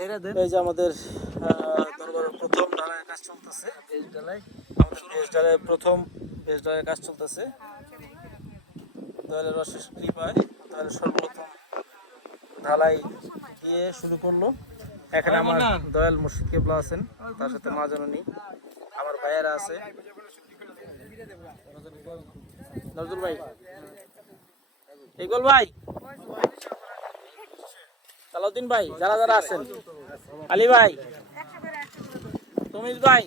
এই যে আমাদের দরবারের প্রথম ঢালাইয়ের কাজ চলতেছে। প্রথম বেশ ঢালাইয়ের কাজ চলতেছে। দয়ালের অশেষ কৃপায় দয়ালের সর্বপ্রথম ঢালাই দিয়ে শুরু করলো। এখানে আমার দয়াল মুর্শিদ কেবলা আছেন, তার সাথে মা জননী, আমার ভাইয়েরা আছে, নজরুল ভাই, ইকবাল ভাই, সালাউদ্দিন ভাই, যারা যারা আছেন, আলী ভাই, তুমিজ ভাই,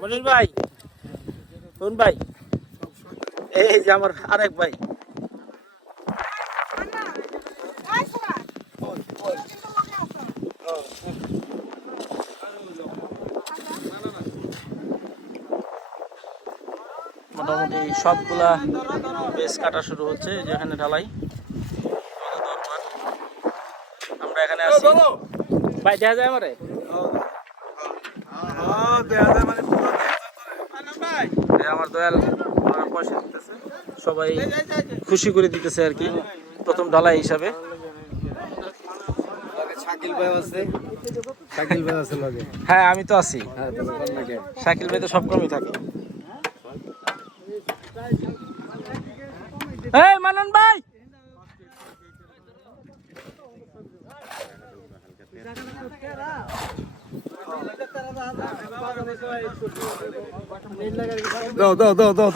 মনির ভাই, কোন ভাই, এই যে আমার আরেক ভাই। মোটামুটি সবগুলা বেশ কাটা শুরু হচ্ছে, যেখানে ঢালাই। আমরা এখানে আছি ভাই, দেখা যায় আমারে আমার দয়াল পয়সা দিতেছে, সবাই খুশি করে দিতেছে আর কি, প্রথম ঢালাই হিসাবে। হ্যাঁ আমি তো আছি, শাকিল ভাই তো সবসময় থাকে। এই মানন ভাই, দাও দাও দাও দাও